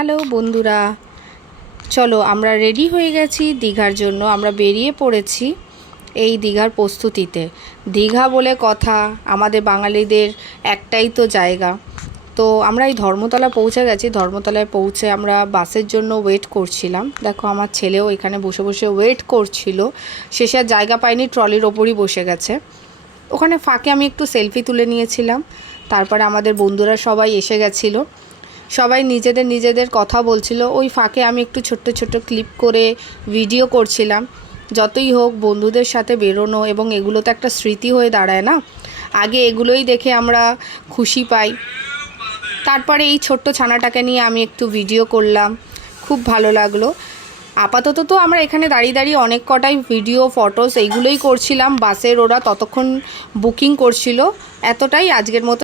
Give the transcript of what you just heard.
Hello বন্ধুরা, চলো আমরা রেডি হয়ে গেছি দীঘার জন্য। আমরা বেরিয়ে পড়েছি এই দীঘার প্রস্তুতিতে। দীঘা বলে কথা, আমাদের বাঙালিদের একটাই তো জায়গা। তো আমরা এই ধর্মতলা পৌঁছে গেছি। ধর্মতলায় পৌঁছে আমরা বাসের জন্য ওয়েট করছিলাম। দেখো আমার ছেলেও এখানে বসে বসে ওয়েট করছিল। শেষে আর জায়গা পায়নি, ট্রলির ওপরই বসে গেছে। ওখানে ফাঁকে আমি একটু সেলফি তুলে নিয়েছিলাম। তারপরে আমাদের বন্ধুরা সবাই এসে গেছিলো। সবাই নিজেদের কথা বলছিল। ওই ফাঁকে আমি একটু ছোট্ট ছোট্ট ক্লিপ করে ভিডিও করছিলাম। যতই হোক বন্ধুদের সাথে বেরোনো এবং এগুলো তো একটা স্মৃতি হয়ে দাঁড়ায় না। আগে এগুলোই দেখে আমরা খুশি পাই। তারপরে এই ছোট্ট ছানাটাকে নিয়ে আমি একটু ভিডিও করলাম, খুব ভালো লাগলো। আপাতত তো আমরা এখানে দাঁড়িয়ে দাঁড়িয়ে অনেক কটাই ভিডিও ফটোস এইগুলোই করছিলাম। বাসের ওরা ততক্ষণ বুকিং করছিল। এতটাই, আজকের মতো।